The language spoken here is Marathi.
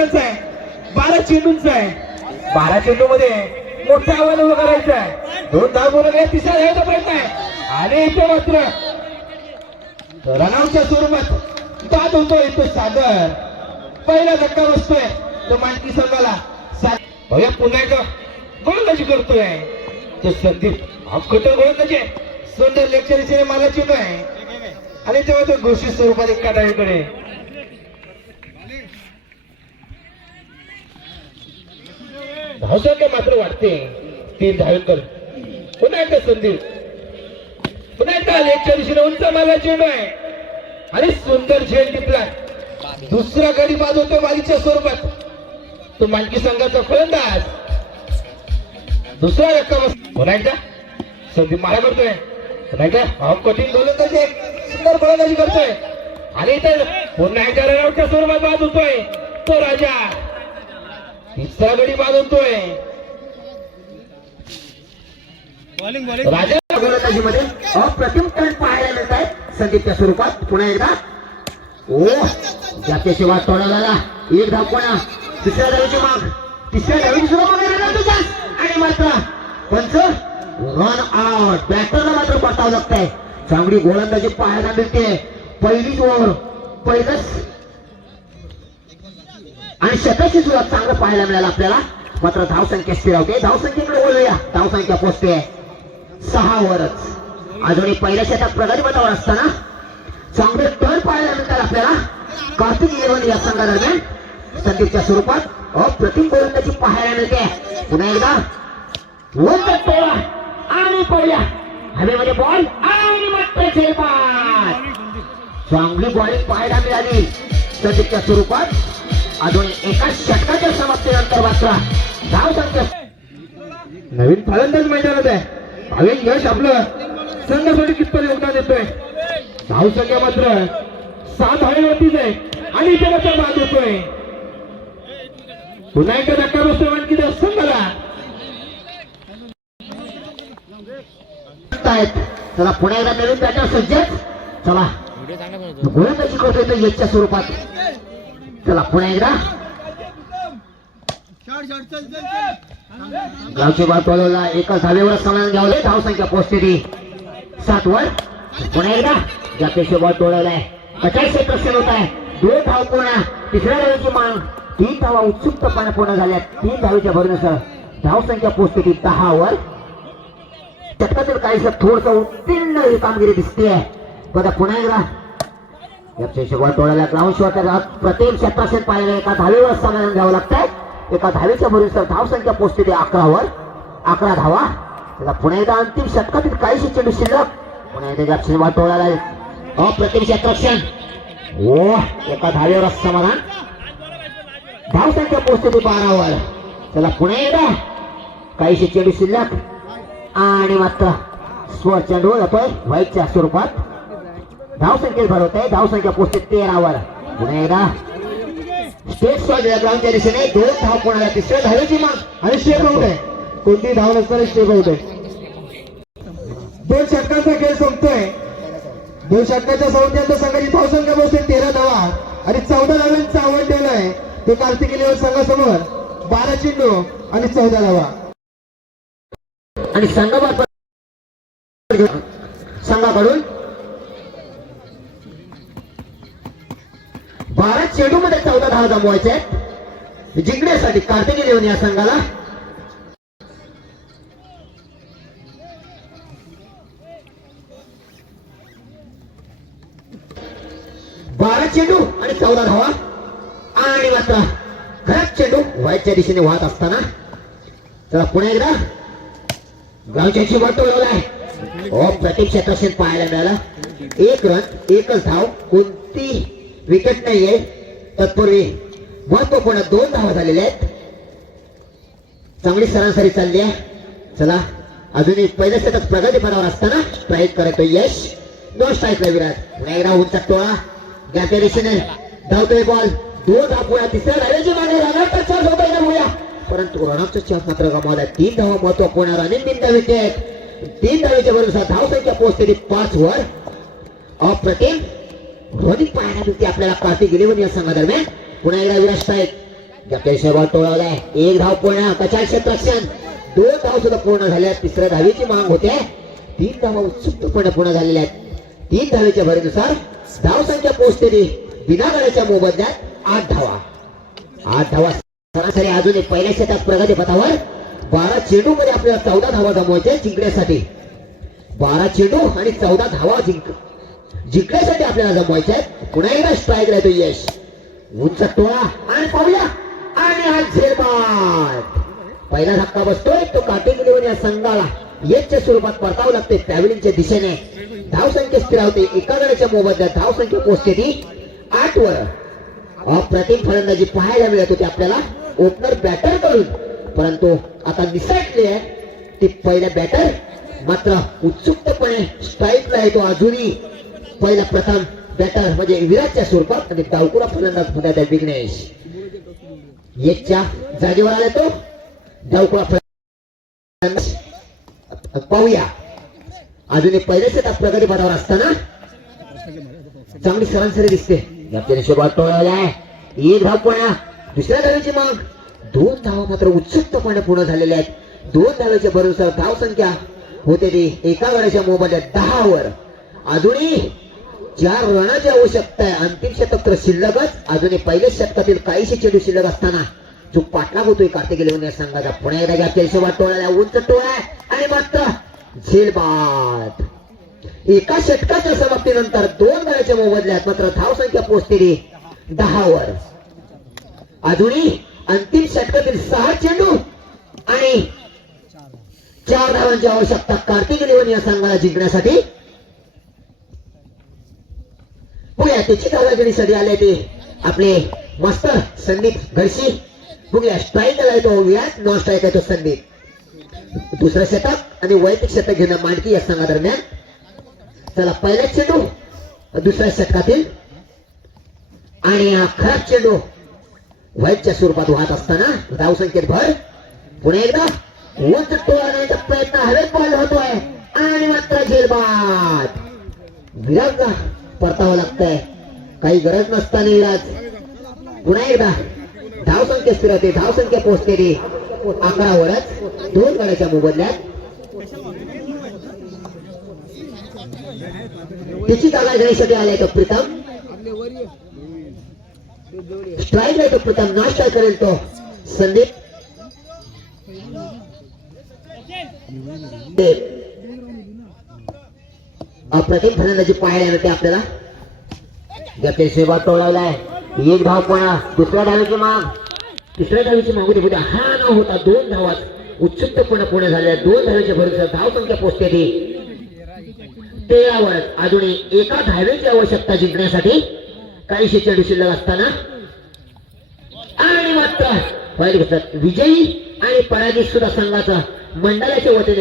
षटकांचा आहे, 12 चेंडूंचा आहे. 12 चेंडू मध्ये मोठं आव्हान उभं करायचं आहे. 2 धाव बोलवले, तिसरा धावाचा प्रयत्न आहे आणि इथे मात्र रनआउटच्या स्वरूपात बाद होतोय तो सागर. पहिला धक्का बसतोय तो मानकी संघाला. भैया पुन्हा एकदा गोलंदाजी करतोय तो संदीप. अफखटर गोलंदाजी सुंदर लेक्चर मला चेंडू आहे आणि तेव्हा तो घोषित स्वरूपात एका डावीकडे. धावसंख्या मात्र वाढते 3 धावेकर. पुन्हा एकदा संदीप, पुन्हा एकदा लेगच्या दिशेने उंच मारला चेंडू आहे आणि सुंदर झेल टिपला. दुसरा गडी बाद होतो बालीच्या स्वरूपात तो मानकी संघाचा फलंदाज. दुसरा धक्का बस. पुन्हा एकदा संदीप मारा करतोय. पुन्हा एकदा कठीण गोलंदाजी, सुंदर गोलंदाजी करतोय आणि इथे पुन्हा एकदा रनआउटच्या स्वरूपात बाद होतोय तो राजा. तिसरा गडी बाद होतोय राजा. गोलंदाजीमध्ये अप्रतिम टर्न पाहायला मिळत आहे संदीपच्या स्वरूपात. पुन्हा एकदा जाते शिवाय तोडाला एक धाव. कोणा तिसऱ्या धावेची माग, तिसऱ्या धावेची सुद्धा आणि मात्र पंच रन आउट. बॅटरला मात्र परतावं लागतंय. चांगली गोलंदाजी पाहायला मिळते. पहिलीच ओव्हर, पहिलंच आणि शतकची सुरुवात चांगलं पाहायला मिळालं आपल्याला. मात्र धावसंख्या स्थिरावते. धावसंख्येकडे बोलूया. धावसंख्या पोहोचते 6 वरच. अजूनही पहिल्या शेतात प्रगती पथावर असताना चांगले टर्न पाहायला मिळतात आपल्याला. कार्तिक 11 या संघादरम्यान संदीपच्या स्वरूपात अप्रतिम गोलंदाजी पाहायला मिळते. पुन्हा एकदा वर टोळा आणि पहिल्या हवेमध्ये बॉल आणि मात्र झेलबाद. चांगली बॉलिंग पाहायला मिळाली संदीपच्या स्वरूपात. अजून एका षटकाच्या समाप्तीनंतर मात्र धावसंख्या. नवीन फलंदाज मैदानात आहे. भाविक यश आपलं संघासाठी कितपत योगदान देतोय. धावसंख्या मात्र 7 धावेवरतीच आहे आणि इथे मात्र बाद होतोय. पुन्हा एकदा धक्का बसतोय आणखी त्या संघाला. चला पुन्हा एकदा नवीन बॅटर सज्जत. चला गोलंदाजी करतोय तो यशच्या स्वरूपात. चला पुन्हा एकदा गावची बाल पळवला. एका धावेवर समाधान घ्यावं. धावसंख्या पोहोचते 7 वर. पुन्हा एकदा जातेशी बॉल तोडवलाय. 50 सेकंद होत आहे. 2 धाव पूर्ण. तिसऱ्या धावेची मांग. 3 धावा उत्सुकपणे पूर्ण झाल्या. 3 धावेच्या भरण्यासह धावसंख्या पोहोचते 10 वर. षटकातील काहीस थोडस उत्तीर्ण कामगिरी दिसते. बघा पुन्हा एकदा बॉल तोडायला. ग्राउंड शॉट प्रत्येक क्षेत्रात पाहिजे. एका धावेवर समाधान घ्यावं लागतंय. एका धावेच्या भरण्यासह धावसंख्या पोहोचते 11 वर. 11 धावा. त्याला पुन्हा एकदा अंतिम षटकातील काहीशी चेंडू शिल्लक. पुन्हा एकदा बॉल तोडायला अप्रतिम क्षेत्ररक्षण. एका धावेवर समाधान. धावसंख्या पोहोचते 12 वर. त्याला पुन्हा एकदा काहीशी चेंडू शिल्लक आणि मात्र स्वर चेंडू जातोय व्हाईटच्या स्वरूपात. धावसंख्येत भर होत आहे. धावसंख्या पोहोचते 13 वर. पुन्हा एकदा स्टेट शॉट ग्राउंडच्या दिशेने 2 धाव कोणाला. तिसऱ्या धावेची माग आणि स्टेप आउट आहे. कोणती धाव नसताना स्टेप आउट आहे. 2 षटकांचा खेळ संपतोय. 2 षटकाच्या संख्येनंतर संघाची धावसंख्या पोहोचते 13 धावा आणि 14 धावांचं आव्हान ठेवलंय ते कार्तिक 11 संघासमोर. 12 चेंडू आणि 14 धावा आणि संघाकडून 12 चेंडू मध्ये 14 धावा जमवायचे आहेत जिंकण्यासाठी कार्तिक 11 या संघाला. चेंडू आणि 14 धावा आणि मात्र खराब चेंडू व्हाईटच्या दिशेने वाहत असताना. चला पुन्हा एकदा गावच्याची बॉल तोडवलाय. प्रत्येक क्षेत्रात पाहायला मिळाला. 1 रन 1च धाव. कोणती विकेट नाहीये. तत्पूर्वी महत्वपूर्ण 2 धावा झालेल्या आहेत. चांगली सरासरी चालली आहे. चला अजूनही पहिल्या षटक प्रगतीपथावर असताना स्ट्राईक करतोय यश. 2 स्ट्राईकला विराट. पुन्हा एकदा उंच टोळा ज्याच्या दिशेने धावतोय बॉल. 2 धावा. तिसऱ्या धावेची मागे रनआउटचा चान्स होता इथं परंतु रनआउटचा चान्स मात्र गमावला. 3 धावा महत्वपूर्ण रनिंग 3 धावे विकेट. 3 धावेच्या बरोबर धावसंख्या पोहोचते 5 वर. अप्रतिम रनिंग पाहायला मिळते आपल्याला कार्तिक 11 या संघादरम्यान. पुन्हा एकदा विराट स्ट्राईक. कॅप्टन बॉल टोळवलाय. एक धाव पूर्ण. कचाल क्षेत्ररक्षण. 2 धाव सुद्धा पूर्ण झाल्या. तिसऱ्या धावेची माग होते. 3 धावा उत्सुकपणे पूर्ण झालेल्या आहेत. 3 धावेच्या भरीनुसार धाव संख्या पोहोचलेली बिना गड्याच्या मोबदल्यात 8 धावा. 8 धावा सरासरी. अजून एक पहिल्या षटकात प्रगती पथावर 12 चेंडू मध्ये आपल्याला 14 धावा जमवायच्या जिंकण्यासाठी. 12 चेंडू आणि 14 धावा जिंकण्यासाठी आपल्याला जमवायच्या आहेत. पुन्हा एकदा स्ट्राईक राहतो यश. उंच टोळा आणि पाहूया आणि हा झेलबाद. पहिला धक्का बसतोय तो काटेगिरीवर या संघाला यशच्या स्वरूपात परतावं लागते ट्रॅव्हलिंगच्या दिशेने. धाव संख्या स्थिरावते. एका गड्याच्या मोबदल्यात धाव संख्या पोहोचते ती 8 वर. अप्रतिम फलंदाजी पाहायला मिळत होती आपल्याला ओपनर बॅटर कडून, परंतु आता निसटली आहे ती पहिल्या बॅटर. मात्र उत्सुकपणे स्ट्राईकला येतो अजूनही पहिला प्रथम बॅटर म्हणजे विराटच्या स्वरूपात आणि डावकुरा फलंदाज होता विघ्नेश. एकच्या जागेवर आला तो डावकुरा फलंदाज. पाहूया अजूनही पहिल्या षटकात प्रगती पथावर असताना चांगली सरासरी दिसते. कॅप्टन शोभा टोळवलाय. 1 धाव पूर्ण. दुसऱ्या धावेची माग. 2 धावा मात्र उत्सुकपणे पूर्ण झालेल्या आहेत. 2 धावेच्या भरोसा धाव संख्या होते ती एका गड्याच्या मोबदल्यात 10 वर. अजूनही 4 रनाची आवश्यकता आहे. अंतिम शतक तर शिल्लकच. अजूनही पहिल्या शतकातील काहीशे चेंडू शिल्लक असताना जो पाठलाग होतोय कार्तिक इलेव्हन या संघाचा. पुन्हा एकदा कॅप्टन शोभा टोळाला. उंच टोळा आणि मात्र झेलबाद. एका षटकाच्या समाप्तीनंतर 2 गड्याच्या मोबदल्यात मात्र धाव संख्या पोहोचलेली 10 वर. अजूनही अंतिम षटकातील 6 चेंडू आणि 4 धावांची आवश्यकता कार्तिक इलेव्हन या संघाला जिंकण्यासाठी. बघूया त्याची धावगिरीसाठी आले ते आपले मास्टर संदीप घडशी. बघूया स्ट्राईक आहे तो विराट, नॉन स्ट्राईक आहे तो संदीप. दुसरं शतक आणि वैयक्तिक शतक घेणं मांडकी या संघादरम्यान. चला पहिला चेंडू दुसऱ्या षटकातील आणि हा खराब चेंडू व्हाईटच्या स्वरूपात वाहत असताना धाव संख्येत भर. पुन्हा एकदा उंच टोळण्याचा प्रयत्न हवेत बॉल होतोय आणि मात्र झेलबाद. विराजला परतावं लागतंय. काही गरज नसताना विराज. पुन्हा एकदा धाव संख्या स्थिरते. धाव संख्या पोहोचलेली 11 वरच 2 गड्याच्या मोबदल्यात. त्याची जागा घेण्यासाठी आलाय तो प्रीतम. स्ट्राईक आहे तो प्रीतम. नॉन स्ट्राईक करेल तो संदीप. अप्रतिम फलंदाजी पाहायला मिळते आपल्याला. कॅप्टन शोभा टोळवलाय. 1 धाव पूर्ण. दुसऱ्या धावेची माग. तिसऱ्या धावेची माग होती. हा न होता 2 धावात उत्सुकपणे पूर्ण झाल्या. 2 धावेच्या भरोसा धाव संख्या पोहोचते ती 13 वर. अजूनही एका धावेची आवश्यकता जिंकण्यासाठी काहीशे चेंडू शिल्लक असताना आणि मात्र विजयी आणि पराजित सुद्धा संघाचा मंडळाच्या वतीने